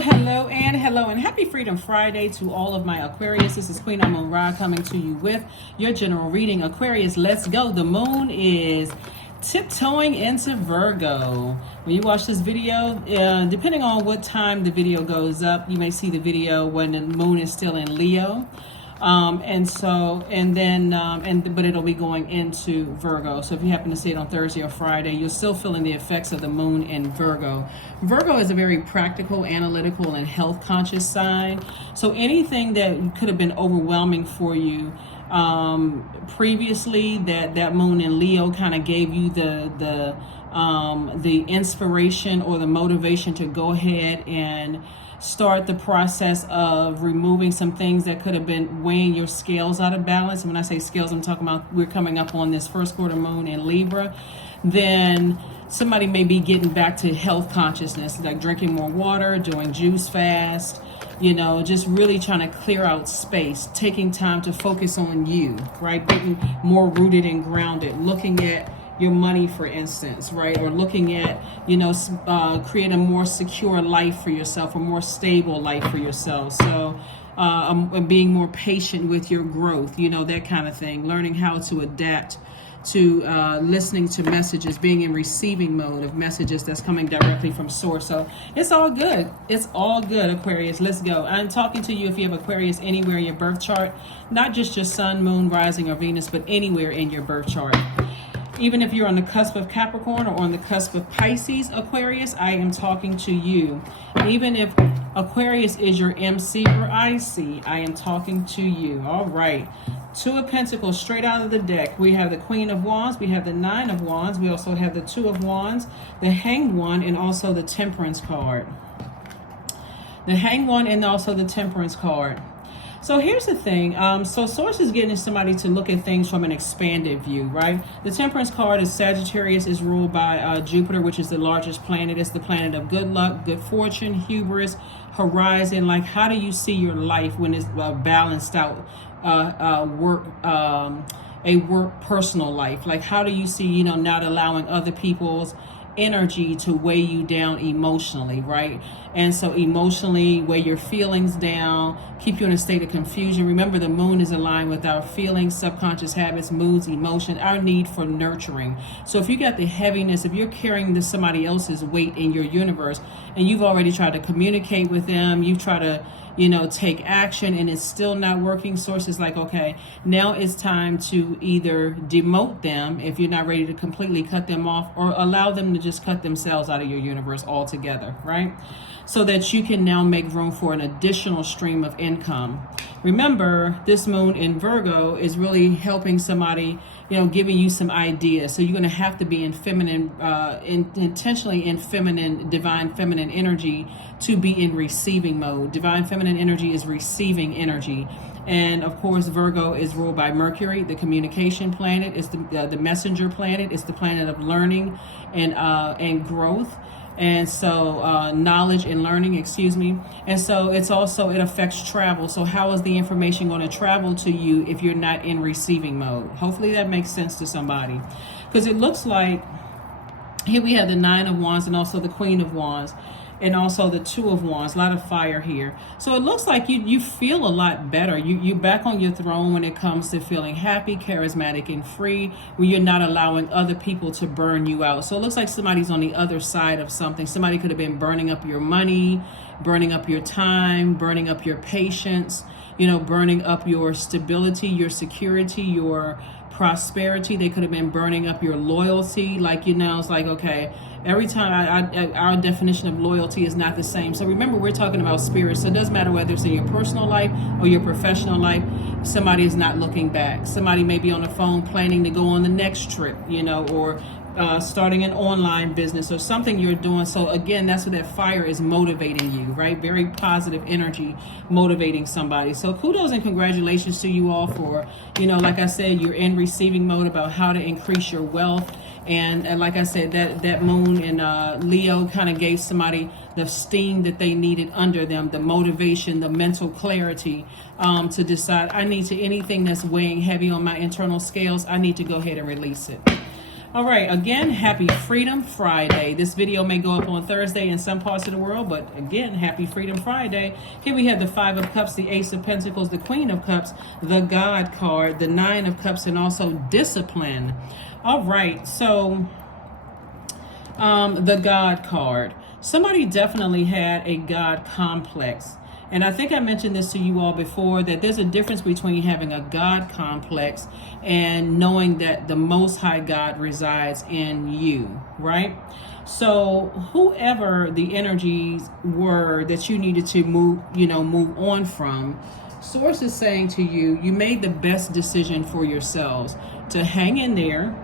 Hello, and happy Freedom Friday to all of my Aquarius. This is Queen Moon Ra coming to you with your general reading. Aquarius, let's go. The moon is tiptoeing into Virgo. When you watch this video, depending on what time the video goes up, you may see the video when the moon is still in Leo. But it'll be going into Virgo. So if you happen to see it on Thursday or Friday, you're still feeling the effects of the moon in Virgo. Virgo is a very practical, analytical, and health conscious sign. So anything that could have been overwhelming for you previously, that moon in Leo kind of gave you the inspiration or the motivation to go ahead and start the process of removing some things that could have been weighing your scales out of balance. And when I say scales, I'm talking about we're coming up on this first quarter moon in Libra. Then somebody may be getting back to health consciousness, like drinking more water, doing juice fast, just really trying to clear out space, taking time to focus on you, right? Getting more rooted and grounded, looking at your money, for instance, right? Or looking at, create a more secure life for yourself, a more stable life for yourself. So being more patient with your growth, that kind of thing. Learning how to adapt to listening to messages, being in receiving mode of messages that's coming directly from source. So it's all good. It's all good, Aquarius. Let's go. I'm talking to you if you have Aquarius anywhere in your birth chart, not just your sun, moon, rising, or Venus, but anywhere in your birth chart. Even if you're on the cusp of Capricorn or on the cusp of Pisces, Aquarius, I am talking to you. Even if Aquarius is your MC or IC, I am talking to you. All right. Two of Pentacles straight out of the deck. We have the Queen of Wands. We have the Nine of Wands. We also have the Two of Wands, the Hanged One, and also the Temperance card. The Hanged One and also the Temperance card. So here's the thing. So Source is getting somebody to look at things from an expanded view, right? The Temperance card is Sagittarius, is ruled by Jupiter, which is the largest planet. It's the planet of good luck, good fortune, hubris, horizon. Like, how do you see your life when it's balanced out a work personal life? Like, how do you see, not allowing other people's energy to weigh you down emotionally, right? And so emotionally weigh your feelings down, keep you in a state of confusion. Remember, the moon is aligned with our feelings, subconscious habits, moods, emotion, our need for nurturing. So if you got the heaviness, if you're carrying somebody else's weight in your universe and you've already tried to communicate with them, you've tried to take action and it's still not working, Source is like, okay, now it's time to either demote them if you're not ready to completely cut them off, or allow them to just cut themselves out of your universe altogether, right? So that you can now make room for an additional stream of income. Remember, this moon in Virgo is really helping somebody, giving you some ideas. So you're going to have to be in feminine, intentionally in feminine, divine feminine energy to be in receiving mode. Divine feminine energy is receiving energy. And of course, Virgo is ruled by Mercury, the communication planet. It's the messenger planet. It's the planet of learning and growth. And so knowledge and learning, and so it affects travel. So how is the information going to travel to you if you're not in receiving mode? Hopefully that makes sense to somebody, because it looks like here we have the Nine of Wands and also the Queen of Wands and also the Two of Wands. A lot of fire here. So it looks like you feel a lot better. You're back on your throne when it comes to feeling happy, charismatic, and free, when you're not allowing other people to burn you out. So it looks like somebody's on the other side of something. Somebody could have been burning up your money, burning up your time, burning up your patience, burning up your stability, your security, your prosperity. They could have been burning up your loyalty. Like, it's like, okay, every time our definition of loyalty is not the same. So remember, we're talking about spirit. So it doesn't matter whether it's in your personal life or your professional life. Somebody is not looking back. Somebody may be on the phone planning to go on the next trip, or starting an online business or something you're doing. So again, that's what that fire is motivating you, right? Very positive energy motivating somebody. So kudos and congratulations to you all for, like I said, you're in receiving mode about how to increase your wealth. And like I said, that moon in Leo kind of gave somebody the steam that they needed under them, the motivation, the mental clarity to decide, I need to, anything that's weighing heavy on my internal scales, I need to go ahead and release it. All right, again, happy Freedom Friday. This video may go up on Thursday in some parts of the world, but again, happy Freedom Friday. Here we have the Five of Cups, the Ace of Pentacles, the Queen of Cups, the God card, the Nine of Cups, and also Discipline. All right, so the God card. Somebody definitely had a God complex. And I think I mentioned this to you all before, that there's a difference between having a God complex and knowing that the Most High God resides in you, right? So whoever the energies were that you needed to move on from, Source is saying to you, you made the best decision for yourselves to hang in there,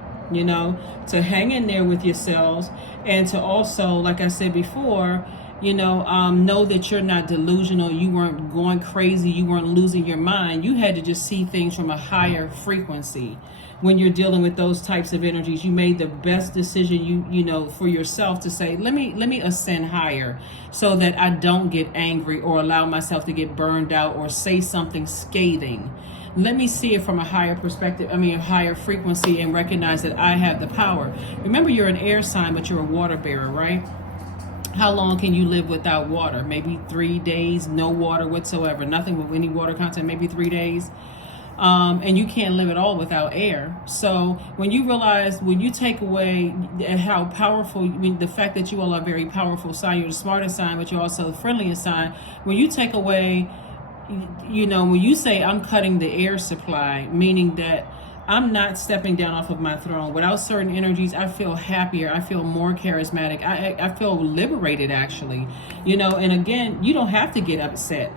to hang in there with yourselves, and to also, like I said before, know that you're not delusional. You weren't going crazy. You weren't losing your mind. You had to just see things from a higher frequency. When you're dealing with those types of energies, you made the best decision for yourself to say, let me ascend higher so that I don't get angry or allow myself to get burned out or say something scathing. Let me see it from a higher perspective, a higher frequency, and recognize that I have the power. Remember, you're an air sign, but you're a water bearer, right? How long can you live without water? Maybe 3 days, no water whatsoever, nothing with any water content, maybe 3 days. And you can't live at all without air. So when you take away how powerful, the fact that you all are a very powerful sign, you're the smartest sign, but you're also the friendliest sign. When you take away, when you say I'm cutting the air supply, meaning that I'm not stepping down off of my throne. Without certain energies, I feel happier. I feel more charismatic. I feel liberated, actually. And again, you don't have to get upset.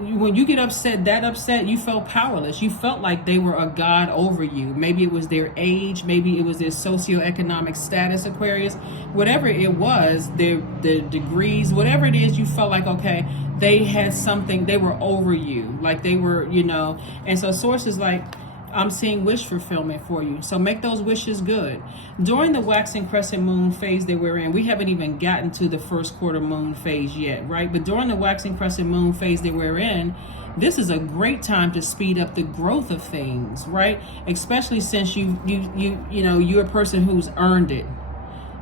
When you get that upset, you felt powerless. You felt like they were a god over you. Maybe it was their age. Maybe it was their socioeconomic status, Aquarius. Whatever it was, the degrees, whatever it is, you felt like, okay, they had something. They were over you. Like they were, And so Source is like, I'm seeing wish fulfillment for you. So make those wishes good. During the waxing crescent moon phase that we're in, we haven't even gotten to the first quarter moon phase yet, right? But during the waxing crescent moon phase that we're in, this is a great time to speed up the growth of things, right? Especially since you're a person who's earned it.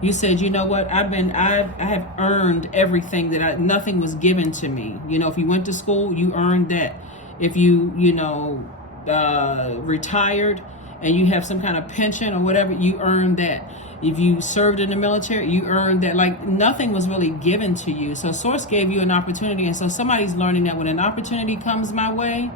You said, you know what, I have earned everything nothing was given to me. If you went to school, you earned that. If you retired and you have some kind of pension or whatever, you earned that. If you served in the military, you earned that. Like nothing was really given to you. So Source gave you an opportunity, and so somebody's learning that when an opportunity comes my way,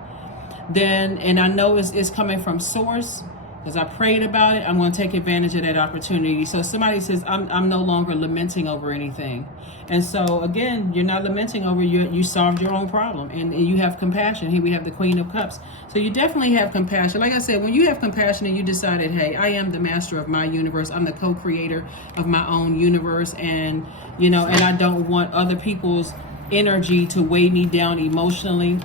and I know it's coming from Source, because I prayed about it, I'm going to take advantage of that opportunity. So somebody says, I'm no longer lamenting over anything. And so again, you're not lamenting over, you solved your own problem, and you have compassion. Here we have the Queen of Cups. So you definitely have compassion. Like I said, when you have compassion and you decided, hey, I am the master of my universe. I'm the co-creator of my own universe. And, and I don't want other people's energy to weigh me down emotionally,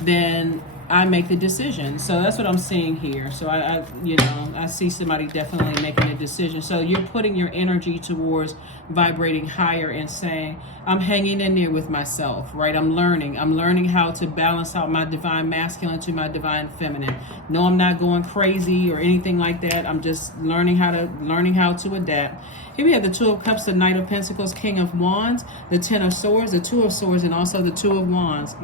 then I make the decision. So that's what I'm seeing here. So I see somebody definitely making a decision. So you're putting your energy towards vibrating higher and saying, I'm hanging in there with myself, right? I'm learning how to balance out my divine masculine to my divine feminine. No, I'm not going crazy or anything like that. I'm just learning how to adapt. Here we have the Two of Cups, the Knight of Pentacles, King of Wands, the Ten of Swords, the Two of Swords, and also the Two of Wands.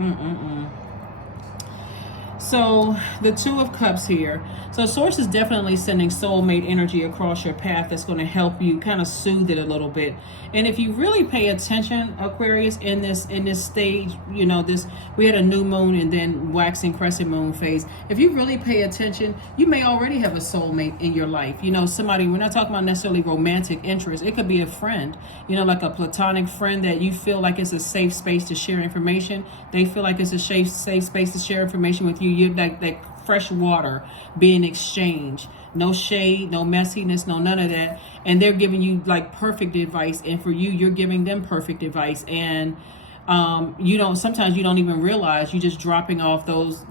So the Two of Cups here. So Source is definitely sending soulmate energy across your path that's going to help you kind of soothe it a little bit. And if you really pay attention, Aquarius, in this stage, we had a new moon and then waxing crescent moon phase. If you really pay attention, you may already have a soulmate in your life. Somebody, we're not talking about necessarily romantic interest. It could be a friend, like a platonic friend that you feel like it's a safe space to share information. They feel like it's a safe space to share information with you. You're like fresh water being exchanged. No shade, no messiness, no none of that. And they're giving you like perfect advice. And for you, you're giving them perfect advice. And sometimes you don't even realize you're just dropping off those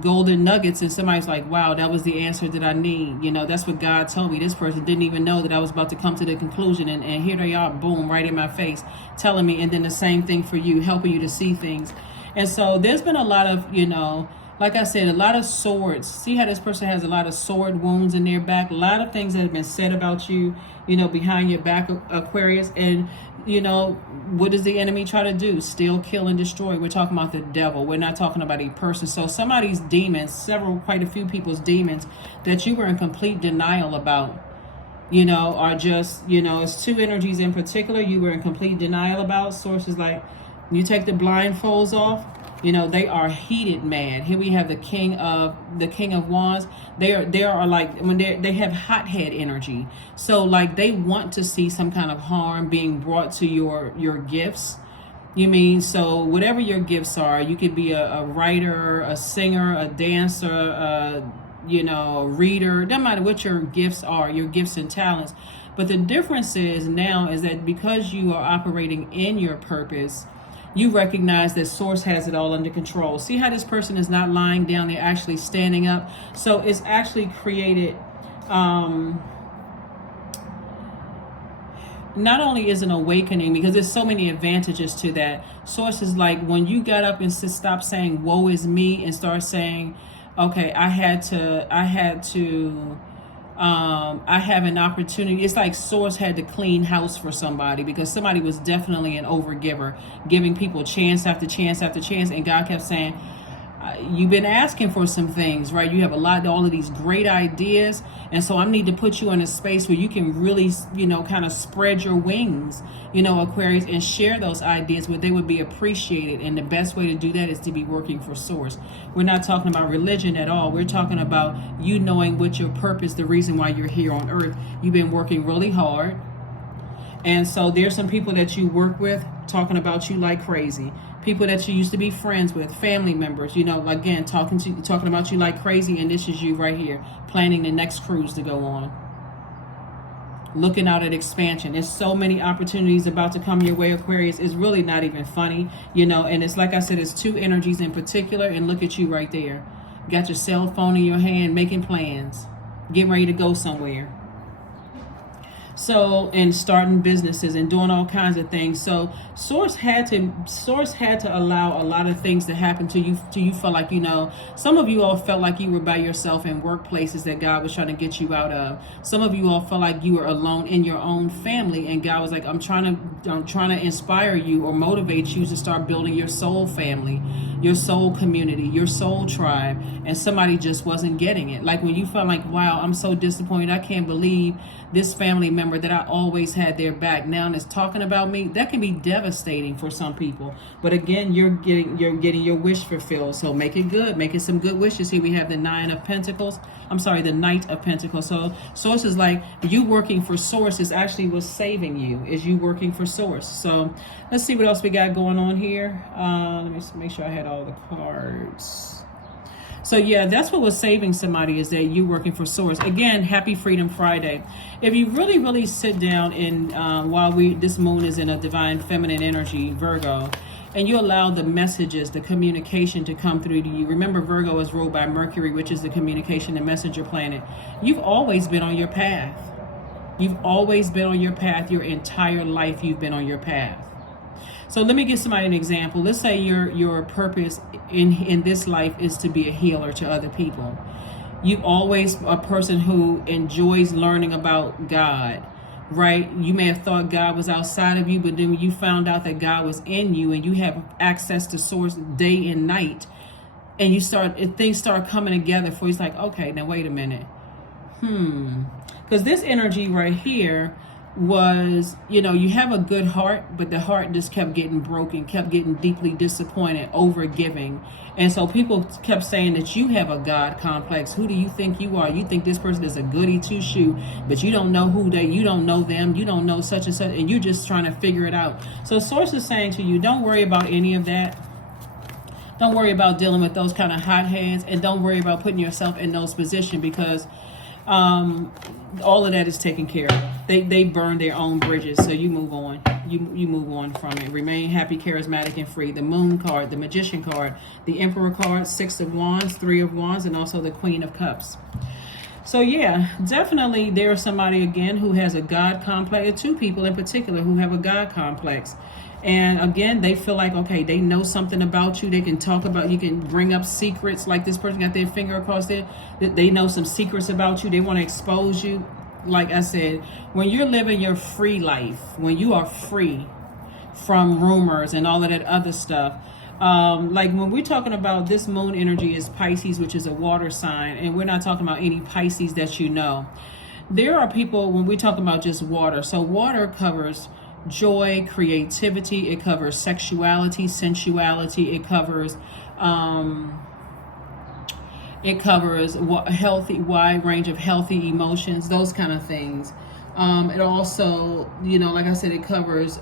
golden nuggets, and somebody's like, wow, that was the answer that I need. That's what God told me. This person didn't even know that I was about to come to the conclusion, and here they are, boom, right in my face, telling me. And then the same thing for you, helping you to see things. And so there's been a lot of Like I said, a lot of swords. See how this person has a lot of sword wounds in their back? A lot of things that have been said about you, behind your back, Aquarius. And, what does the enemy try to do? Steal, kill, and destroy. We're talking about the devil. We're not talking about a person. So somebody's demons, quite a few people's demons that you were in complete denial about, are just, it's two energies in particular you were in complete denial about. Sources like, you take the blindfolds off, they are heated mad. Here we have the king of wands. They are like, when they have hothead energy. So like they want to see some kind of harm being brought to your gifts. So whatever your gifts are, you could be a writer, a singer, a dancer, a reader. Doesn't matter what your gifts are, your gifts and talents. But the difference is that because you are operating in your purpose, you recognize that source has it all under control. See how this person is not lying down, they're actually standing up. So it's actually created, not only is an awakening, because there's so many advantages to that. Source is like when you got up and stop saying woe is me and start saying, okay, I have an opportunity. It's like source had to clean house for somebody because somebody was definitely an overgiver, giving people chance after chance after chance. And God kept saying, you've been asking for some things, right? You have all of these great ideas. And so I need to put you in a space where you can really, kind of spread your wings, Aquarius, and share those ideas where they would be appreciated. And the best way to do that is to be working for source. We're not talking about religion at all. We're talking about you knowing what your purpose, the reason why you're here on earth. You've been working really hard. And so there's some people that you work with talking about you like crazy. People that you used to be friends with, family members, again, talking about you like crazy. And this is you right here, planning the next cruise to go on. Looking out at expansion. There's so many opportunities about to come your way, Aquarius. It's really not even funny, and it's like I said, it's two energies in particular. And look at you right there. Got your cell phone in your hand, making plans, getting ready to go somewhere. So, and starting businesses and doing all kinds of things. So source had to allow a lot of things to happen to you feel like, some of you all felt like you were by yourself in workplaces that God was trying to get you out of. Some of you all felt like you were alone in your own family, and God was like, I'm trying to inspire you or motivate you to start building your soul family, your soul community, your soul tribe. And somebody just wasn't getting it. Like when you felt like, wow, I'm so disappointed. I can't believe this family member that I always had their back now is talking about me. That can be devastating for some people. But again, you're getting your wish fulfilled. So make it good. Make it some good wishes. Here we have the Knight of Pentacles. So source is like you working for source is actually what's saving you, is you working for source. So let's see what else we got going on here. Let me make sure I had all the cards. So yeah, that's what was saving somebody, is that you working for source. Again, happy Freedom Friday. If you really, really sit down and while this moon is in a divine feminine energy, Virgo, and you allow the messages, the communication to come through to you. Remember, Virgo is ruled by Mercury, which is the communication and messenger planet. You've always been on your path. You've always been on your path. Your entire life you've been on your path. So let me give somebody an example. Let's say your purpose in this life is to be a healer to other people. You've always a person who enjoys learning about God, right? You may have thought God was outside of you, but then when you found out that God was in you and you have access to source day and night, and things start coming together for you, it's like, okay, now wait a minute. Because this energy right here was, you have a good heart, but the heart just kept getting broken, kept getting deeply disappointed, over giving. And so people kept saying that you have a God complex. Who do you think you are? You think this person is a goody two shoe, but you don't know you don't know them, you don't know such and such, and you're just trying to figure it out. So source is saying to you, don't worry about any of that. Don't worry about dealing with those kind of hotheads, and don't worry about putting yourself in those positions, because all of that is taken care of. They burn their own bridges, so you move on. You move on from it. Remain happy, charismatic, and free. The Moon card, the Magician card, the Emperor card, 6 of Wands, 3 of Wands, and also the Queen of Cups. So yeah, definitely there is somebody again who has a God complex. Two people in particular who have a God complex. And again, they feel like, okay, they know something about you. They can talk about, you can bring up secrets. Like this person got their finger across there. They know some secrets about you. They want to expose you. Like I said, when you're living your free life, when you are free from rumors and all of that other stuff, like when we're talking about this moon energy is Pisces, which is a water sign, and we're not talking about any Pisces that you know. There are people, when we talk about just water, so water covers joy, creativity, it covers sexuality, sensuality, it covers healthy, wide range of healthy emotions, those kind of things. It also, like I said, it covers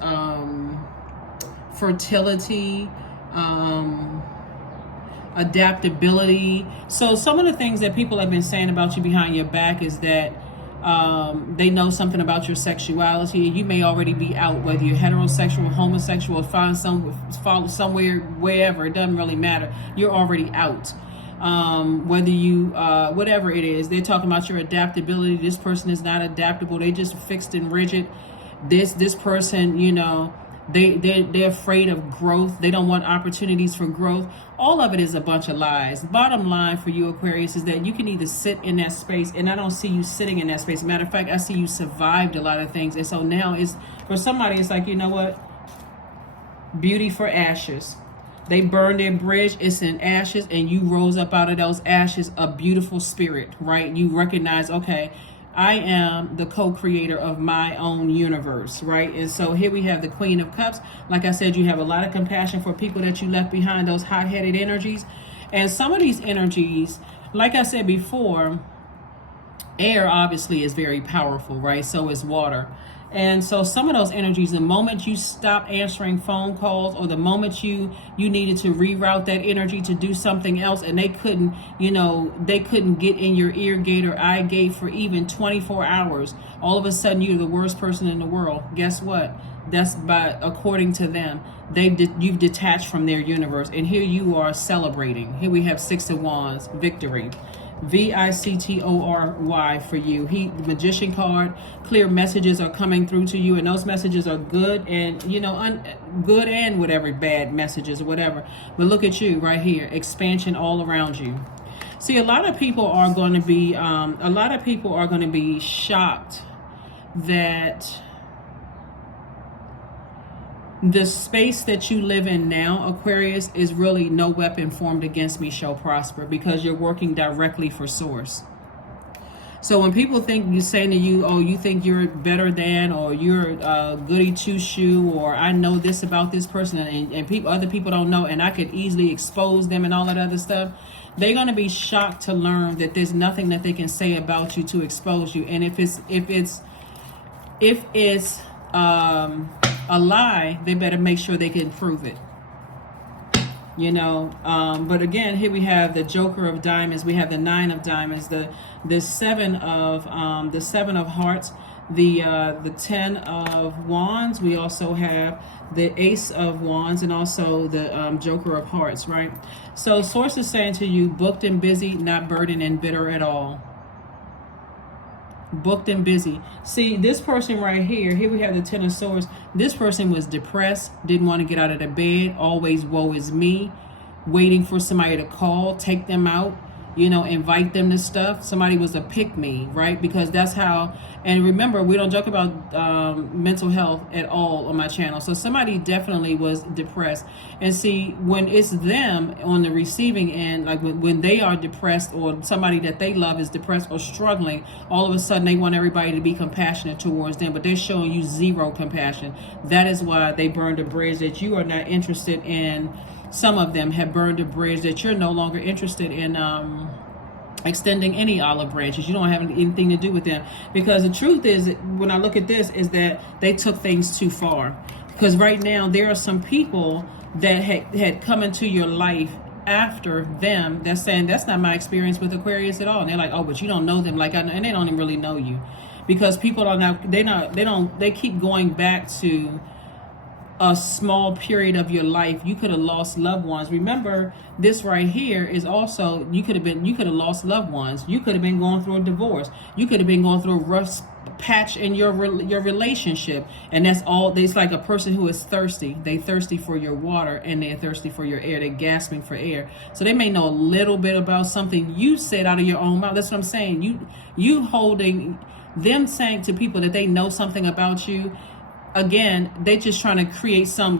fertility, adaptability. So some of the things that people have been saying about you behind your back is that they know something about your sexuality. You may already be out, whether you're heterosexual, homosexual, follow somewhere, wherever, it doesn't really matter. You're already out. Whether you, whatever it is, they're talking about your adaptability. This person is not adaptable. They just fixed and rigid. This person, they're afraid of growth. They don't want opportunities for growth. All of it is a bunch of lies. Bottom line for you, Aquarius, is that you can either sit in that space, and I don't see you sitting in that space. Matter of fact, I see you survived a lot of things. And so now it's, for somebody, it's like, you know what? Beauty for ashes. They burned their bridge, it's in ashes, and you rose up out of those ashes, a beautiful spirit, right? You recognize, okay, I am the co-creator of my own universe, right? And so here we have the Queen of Cups. Like I said, you have a lot of compassion for people that you left behind, those hot-headed energies. And some of these energies, like I said before, air obviously is very powerful, right? So is water. And so some of those energies, the moment you stop answering phone calls, or the moment you needed to reroute that energy to do something else, and they couldn't get in your ear gate or eye gate for even 24 hours, all of a sudden you're the worst person in the world. Guess what? That's according to them. You've detached from their universe, and here you are celebrating. Here we have Six of Wands, victory. Victory for you. The Magician card, clear messages are coming through to you, and those messages are good, and good and whatever bad messages or whatever. But look at you right here, expansion all around you. See, a lot of people are going to be shocked that the space that you live in now, Aquarius, is really no weapon formed against me shall prosper, because you're working directly for source. So when people think you saying to you, oh, you think you're better than, or you're a goody two shoe, or I know this about this person, and other people don't know, and I could easily expose them and all that other stuff, they're going to be shocked to learn that there's nothing that they can say about you to expose you. And if it's a lie, they better make sure they can prove it. But again, here we have the Joker of Diamonds, we have the Nine of Diamonds, the Seven of Hearts, the Ten of Wands. We also have the Ace of Wands, and also the Joker of Hearts, right? So source is saying to you, booked and busy, not burdened and bitter at all. Booked and busy. See, this person right here we have the Ten of Swords. This person was depressed, didn't want to get out of the bed, always woe is me, waiting for somebody to call, take them out, invite them to stuff. Somebody was a pick me, right? Because that's how. And remember, we don't joke about mental health at all on my channel. So somebody definitely was depressed. And see, when it's them on the receiving end, like when they are depressed, or somebody that they love is depressed or struggling, all of a sudden they want everybody to be compassionate towards them, but they're showing you zero compassion. That is why they burned a bridge that you are not interested in. Some of them have burned a bridge that you're no longer interested in extending any olive branches. You don't have anything to do with them, because the truth is, when I look at this, is that they took things too far. Because right now there are some people that had come into your life after them that's saying, that's not my experience with Aquarius at all, and they're like, oh, but you don't know them like I know. And they don't even really know you, because people are now, they keep going back to a small period of your life. You could have lost loved ones. Remember, this right here is also, you could have lost loved ones. You could have been going through a divorce. You could have been going through a rough patch in your relationship, and that's all. It's like a person who is thirsty. They thirsty for your water, and they're thirsty for your air. They're gasping for air. So they may know a little bit about something you said out of your own mouth. That's what I'm saying. You holding them, saying to people that they know something about you. Again, they're just trying to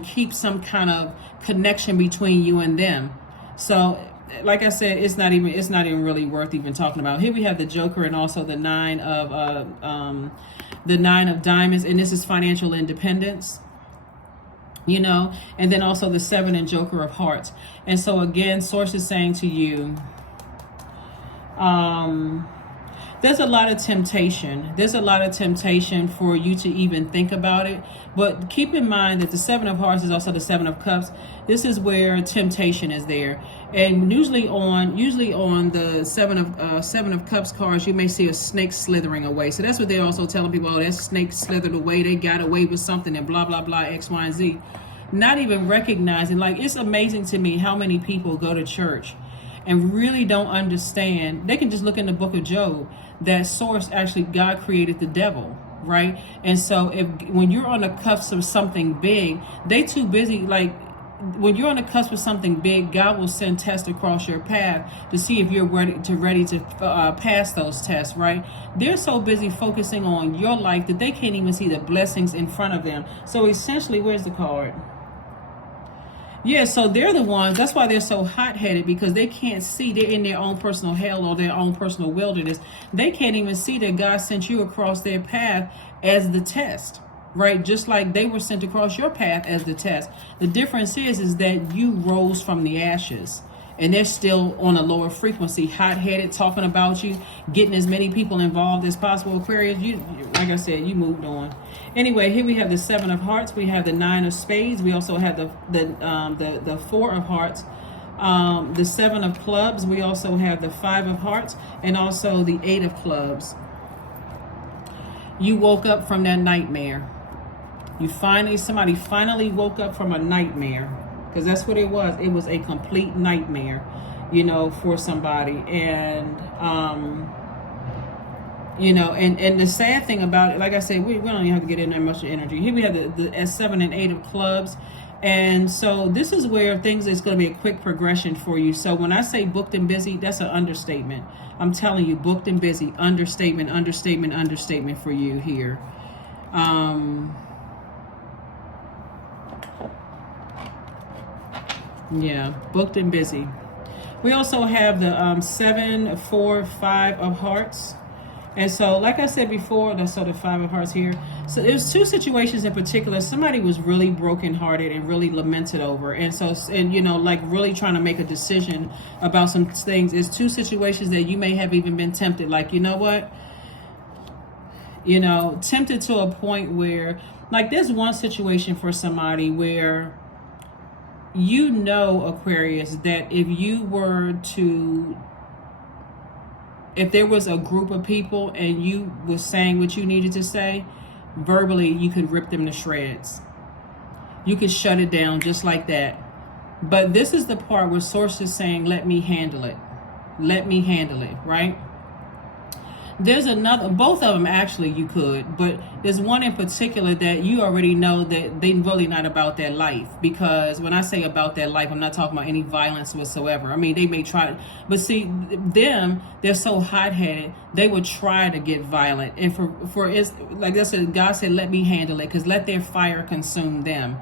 keep some kind of connection between you and them. So, like I said, it's not even really worth even talking about. Here we have the Joker and also the nine of diamonds, and this is financial independence. And then also the 7 and Joker of hearts. And so again, source is saying to you, there's a lot of temptation. There's a lot of temptation for you to even think about it. But keep in mind that the 7 of hearts is also the 7 of cups. This is where temptation is there. And usually on the 7 of cups cards, you may see a snake slithering away. So that's what they're also telling people. Oh, that snake slithered away. They got away with something and blah, blah, blah, X, Y, and Z. Not even recognizing. Like, it's amazing to me how many people go to church and really don't understand. They can just look in the book of Job. That source, actually, God created the devil, right? And so when you're on the cusp of something big, they too busy. Like, when you're on the cusp of something big, God will send tests across your path to see if you're ready to pass those tests, right? They're so busy focusing on your life that they can't even see the blessings in front of them. So essentially, where's the card? Yeah, so they're the ones, that's why they're so hot-headed, because they can't see. They're in their own personal hell or their own personal wilderness. They can't even see that God sent you across their path as the test, right? Just like they were sent across your path as the test. The difference is that you rose from the ashes, and they're still on a lower frequency, hot-headed, talking about you, getting as many people involved as possible. Aquarius, like I said, you moved on. Anyway, here we have the 7 of hearts. We have the 9 of spades. We also have the 4 of hearts, the 7 of clubs. We also have the 5 of hearts, and also the 8 of clubs. You woke up from that nightmare. Somebody finally woke up from a nightmare. Because that's what it was. It was a complete nightmare, for somebody. And, and the sad thing about it, like I said, we don't even have to get in that much energy. Here we have the 7 and 8 of clubs. And so this is where things is going to be a quick progression for you. So when I say booked and busy, that's an understatement. I'm telling you, booked and busy, understatement for you here. Yeah, booked and busy. We also have the 7, 4, 5 of hearts. And so, like I said before, that's the 5 of hearts here. So there's 2 situations in particular. Somebody was really brokenhearted and really lamented over. And so, like really trying to make a decision about some things. There's 2 situations that you may have even been tempted. Like, you know what? Tempted to a point where, like, there's one situation for somebody where, Aquarius, that if there was a group of people and you was saying what you needed to say, verbally, you could rip them to shreds. You could shut it down just like that. But this is the part where source is saying, let me handle it. Let me handle it, right? There's both of them actually you could, but there's one in particular that you already know that they really not about that life. Because when I say about that life, I'm not talking about any violence whatsoever. I mean, they may try, but see, they're so hot-headed, they would try to get violent. And for it's like I said, God said, let me handle it, because let their fire consume them.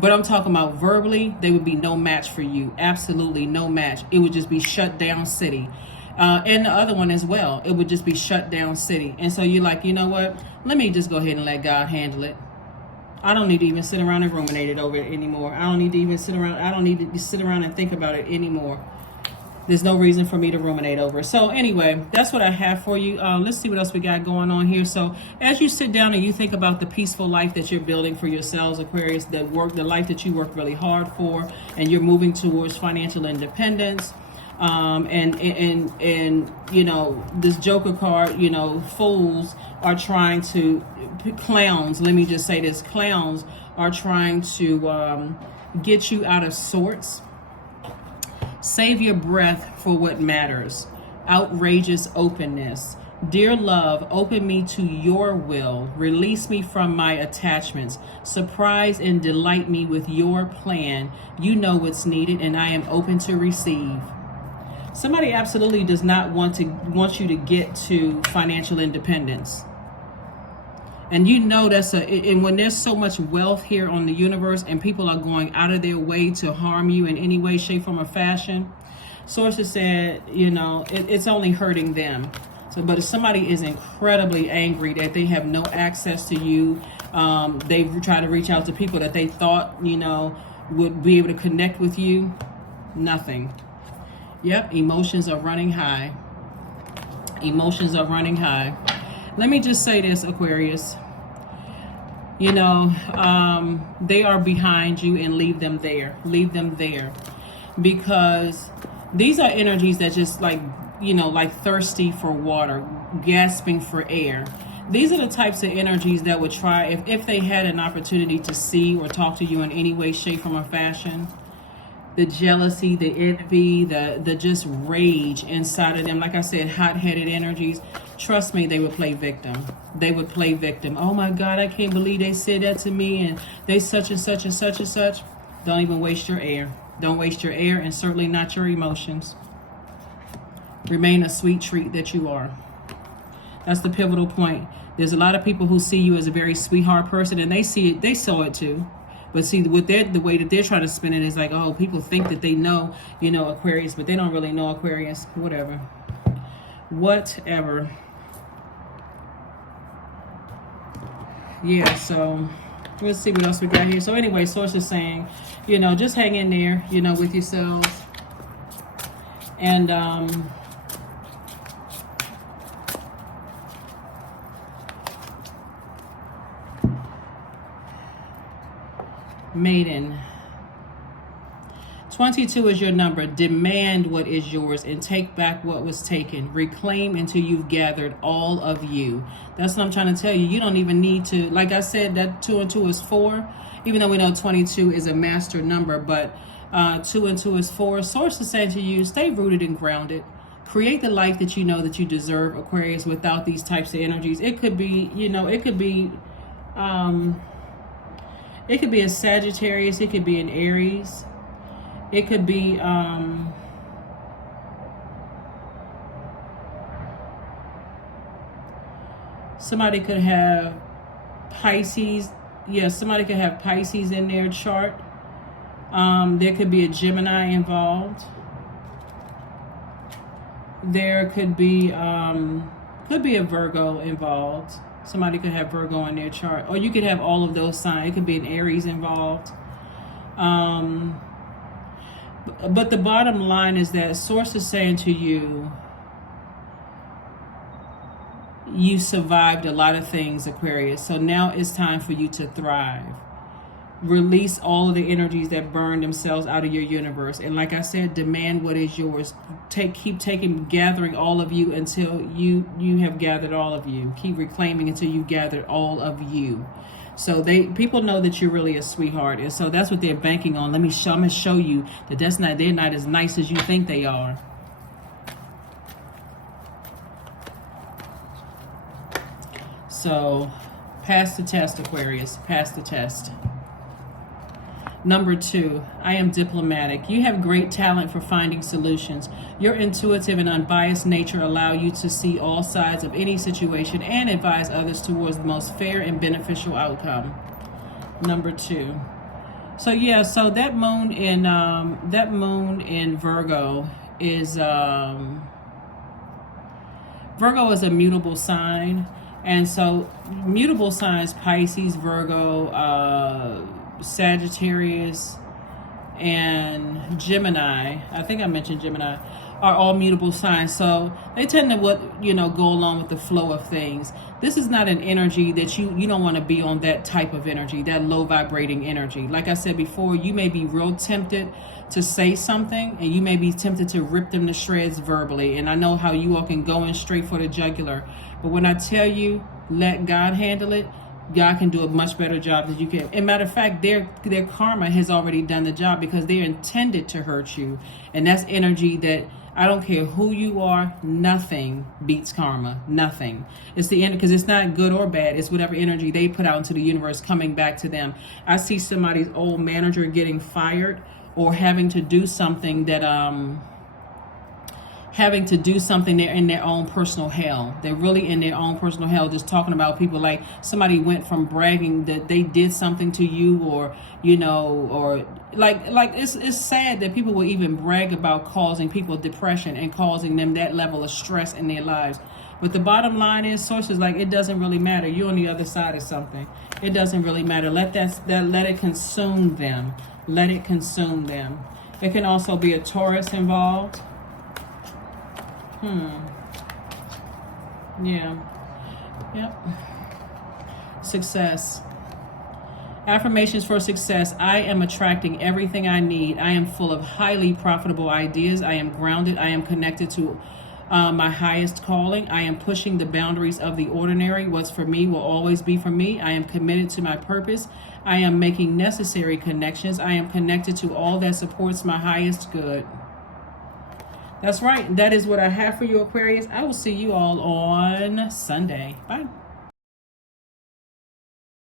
But I'm talking about verbally, they would be no match for you. Absolutely no match. It would just be shut down city. And the other one as well, it would just be shut down city. And so you're like, you know what? Let me just go ahead and let God handle it. I don't need to even sit around and ruminate it over it anymore. I don't need to even sit around and think about it anymore. There's no reason for me to ruminate over it. So anyway, that's what I have for you. Let's see what else we got going on here. So as you sit down and you think about the peaceful life that you're building for yourselves, Aquarius, the life that you work really hard for, and you're moving towards financial independence. And this Joker card, fools are trying to, clowns, let me just say this, clowns are trying to get you out of sorts. Save your breath for what matters. Outrageous openness. Dear love, open me to your will. Release me from my attachments. Surprise and delight me with your plan. You know what's needed, and I am open to receive. Somebody absolutely does not want you to get to financial independence. And you know and when there's so much wealth here on the universe and people are going out of their way to harm you in any way, shape, form, or fashion, sources said, it's only hurting them. So, but if somebody is incredibly angry that they have no access to you, they try to reach out to people that they thought, would be able to connect with you, nothing. Yep, emotions are running high. Emotions are running high. Let me just say this, Aquarius. They are behind you, and leave them there. Leave them there. Because these are energies that just like thirsty for water, gasping for air. These are the types of energies that would try, if they had an opportunity to see or talk to you in any way, shape, form, or fashion, the jealousy, the envy, the just rage inside of them. Like I said, hot-headed energies. Trust me, they would play victim. They would play victim. Oh my God, I can't believe they said that to me, and they such and such and such and such. Don't even waste your air. Don't waste your air, and certainly not your emotions. Remain a sweet treat that you are. That's the pivotal point. There's a lot of people who see you as a very sweetheart person, and they see it. They saw it too. But see, the way that they're trying to spin it is like, oh, people think that they know, Aquarius, but they don't really know Aquarius. Whatever. Yeah, so let's see what else we got here. So anyway, source is saying, just hang in there, with yourselves. And Maiden. 22 is your number. Demand what is yours and take back what was taken. Reclaim until you've gathered all of you. That's what I'm trying to tell you. You don't even need to, like I said, that 2 and 2 is 4. Even though we know 22 is a master number, but 2 and 2 is 4. Source is saying to you, stay rooted and grounded. Create the life that you know that you deserve, Aquarius, without these types of energies. It could be, it could be a Sagittarius. It could be an Aries. It could be somebody could have Pisces. Yeah, somebody could have Pisces in their chart. There could be a Gemini involved. There could be a Virgo involved. Somebody could have Virgo in their chart. Or you could have all of those signs. It could be an Aries involved. But the bottom line is that source is saying to you, you survived a lot of things, Aquarius. So now it's time for you to thrive. Release all of the energies that burn themselves out of your universe. And like I said, demand what is yours. Keep gathering all of you until you have gathered all of you. Keep reclaiming until you've gathered all of you. So people know that you're really a sweetheart, and so that's what they're banking on. I'm gonna show you that they're not as nice as you think they are. So, pass the test, Aquarius. Pass the test. Number 2, I am diplomatic. You have great talent for finding solutions. Your intuitive and unbiased nature allow you to see all sides of any situation and advise others towards the most fair and beneficial outcome. Number 2. So yeah, so that moon in Virgo is Virgo is a mutable sign, and so mutable signs: Pisces, Virgo, Sagittarius, and Gemini. I think I mentioned Gemini. Are all mutable signs, so they tend to go along with the flow of things. This is not an energy that you don't want to be on, that type of energy, that low vibrating energy. Like I said before, you may be real tempted to say something, and you may be tempted to rip them to shreds verbally. And I know how you all can go in straight for the jugular, but when I tell you, let God handle it, God can do a much better job than you can. And matter of fact, their karma has already done the job, because they're intended to hurt you. And that's energy that, I don't care who you are, nothing beats karma. Nothing. It's the end, because it's not good or bad. It's whatever energy they put out into the universe coming back to them. I see somebody's old manager getting fired, or having to do something that they're in their own personal hell. They're really in their own personal hell, just talking about people. Like, somebody went from bragging that they did something to you, or or like it's sad that people will even brag about causing people depression and causing them that level of stress in their lives. But the bottom line is, sources like, it doesn't really matter. You're on the other side of something. It doesn't really matter. Let it consume them. Let it consume them. There can also be a Taurus involved. Yeah. Yep. Success. Affirmations for success. I am attracting everything I need. I am full of highly profitable ideas. I am grounded. I am connected to my highest calling. I am pushing the boundaries of the ordinary. What's for me will always be for me. I am committed to my purpose. I am making necessary connections. I am connected to all that supports my highest good. That's right. That is what I have for you, Aquarius. I will see you all on Sunday. Bye.